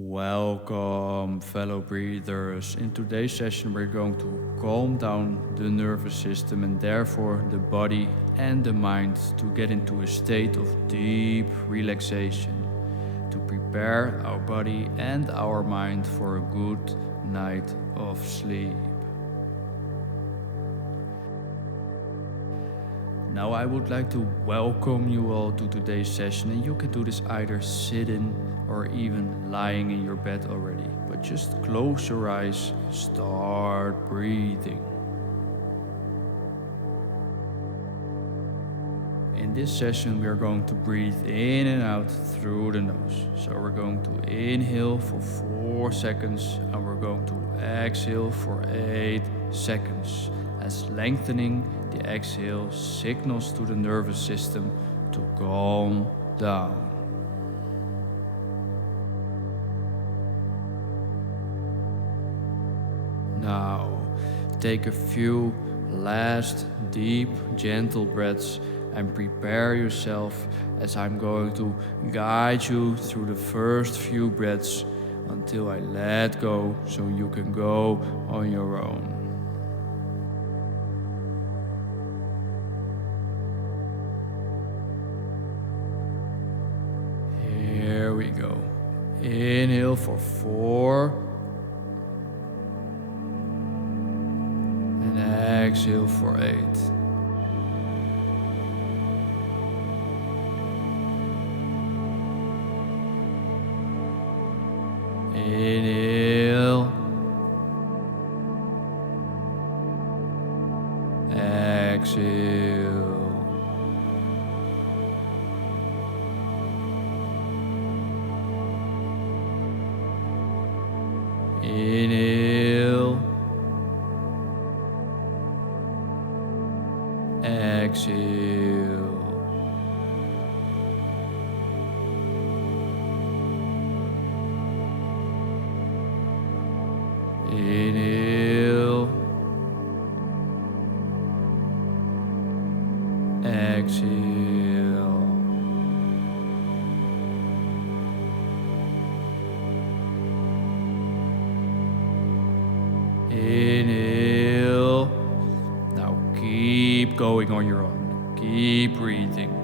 Welcome, fellow breathers. In today's session, we're going to calm down the nervous system and therefore the body and the mind to get into a state of deep relaxation, to prepare our body and our mind for a good night of sleep. Now I would like to welcome you all to today's session, and you can do this either sitting or even lying in your bed already. But just close your eyes and start breathing. In this session we are going to breathe in and out through the nose. So we're going to inhale for 4 seconds and we're going to exhale for 8 seconds. As lengthening the exhale signals to the nervous system to calm down. Now, take a few last deep, gentle breaths and prepare yourself as I'm going to guide you through the first few breaths until I let go so you can go on your own. Here we go. Inhale for 4. And exhale for 8. Inhale. Exhale. Inhale. Exhale. Inhale. Exhale. Inhale. Now keep going on your own. Keep breathing.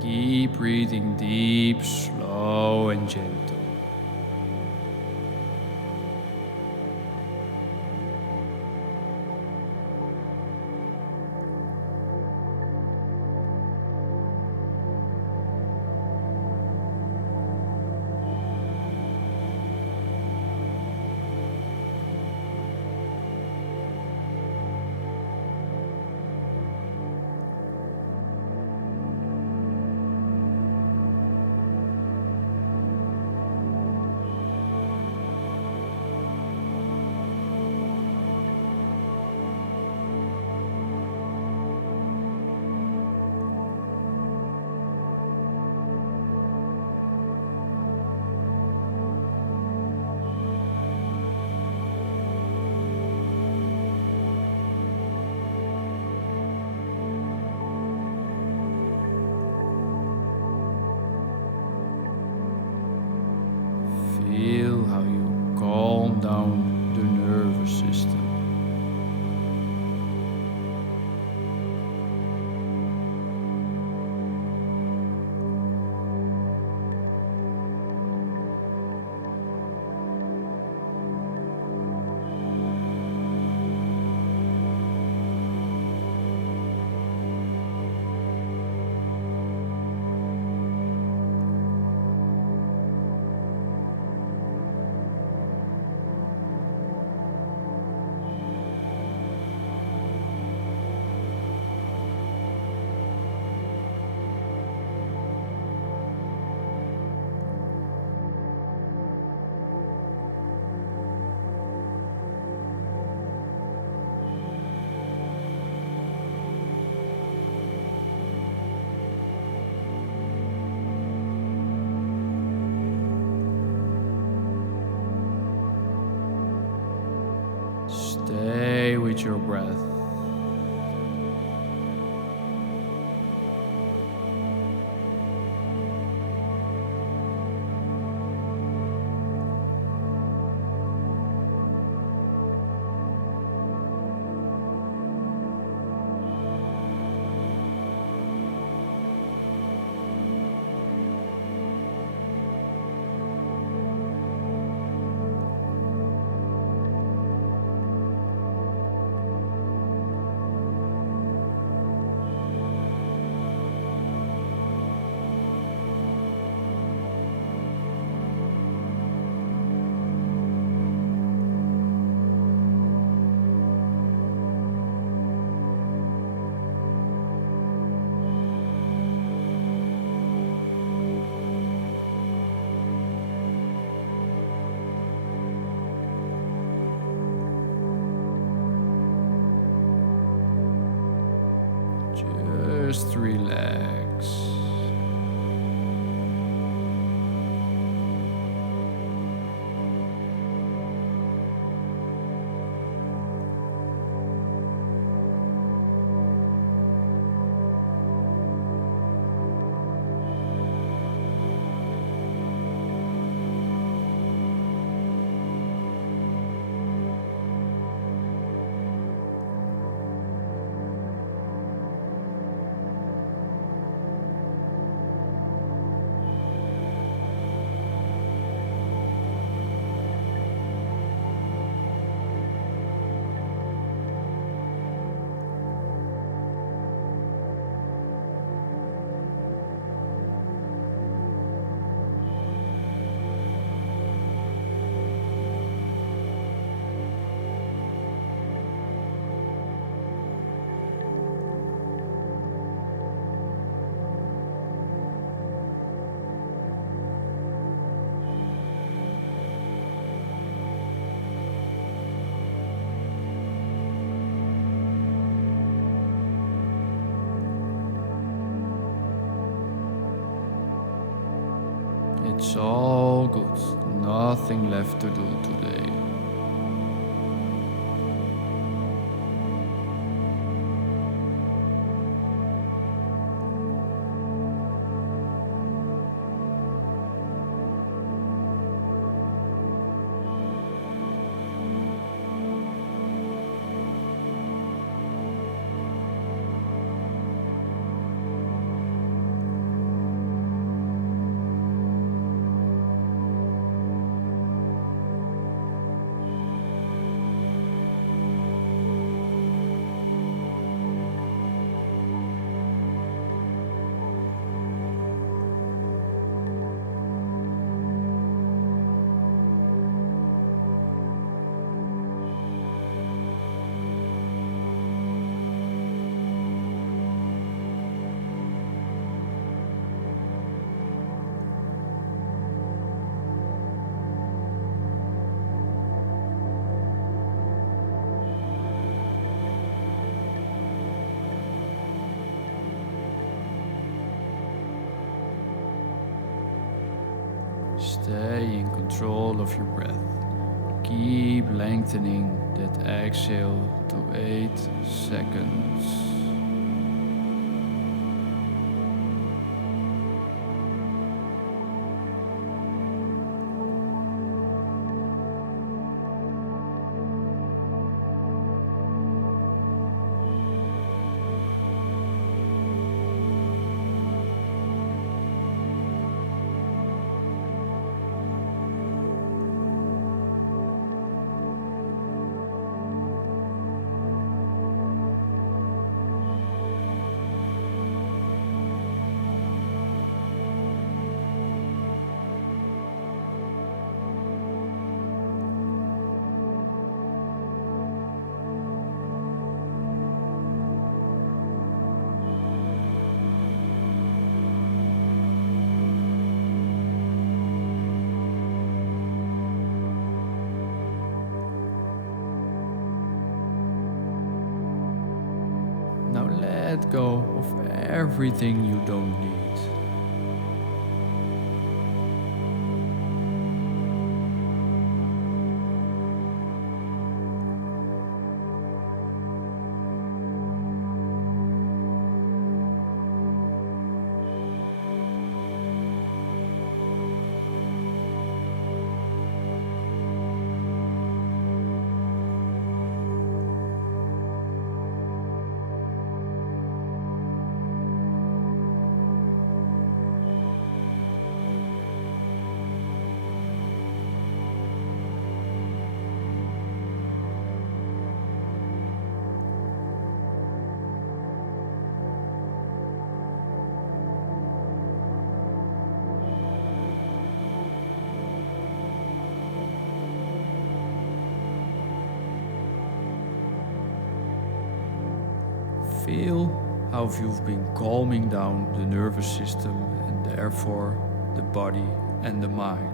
Keep breathing deep, slow and gentle. with your breath. Just relax. It's all good. Nothing left to do today. Stay in control of your breath. Keep lengthening that exhale to 8 seconds. Now let go of everything you don't need. Feel how you've been calming down the nervous system and therefore the body and the mind.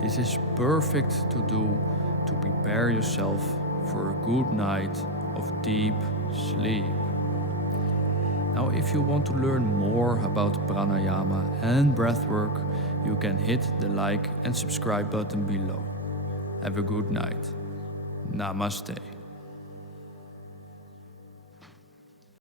This is perfect to do to prepare yourself for a good night of deep sleep. Now, if you want to learn more about pranayama and breathwork, you can hit the like and subscribe button below. Have a good night. Namaste.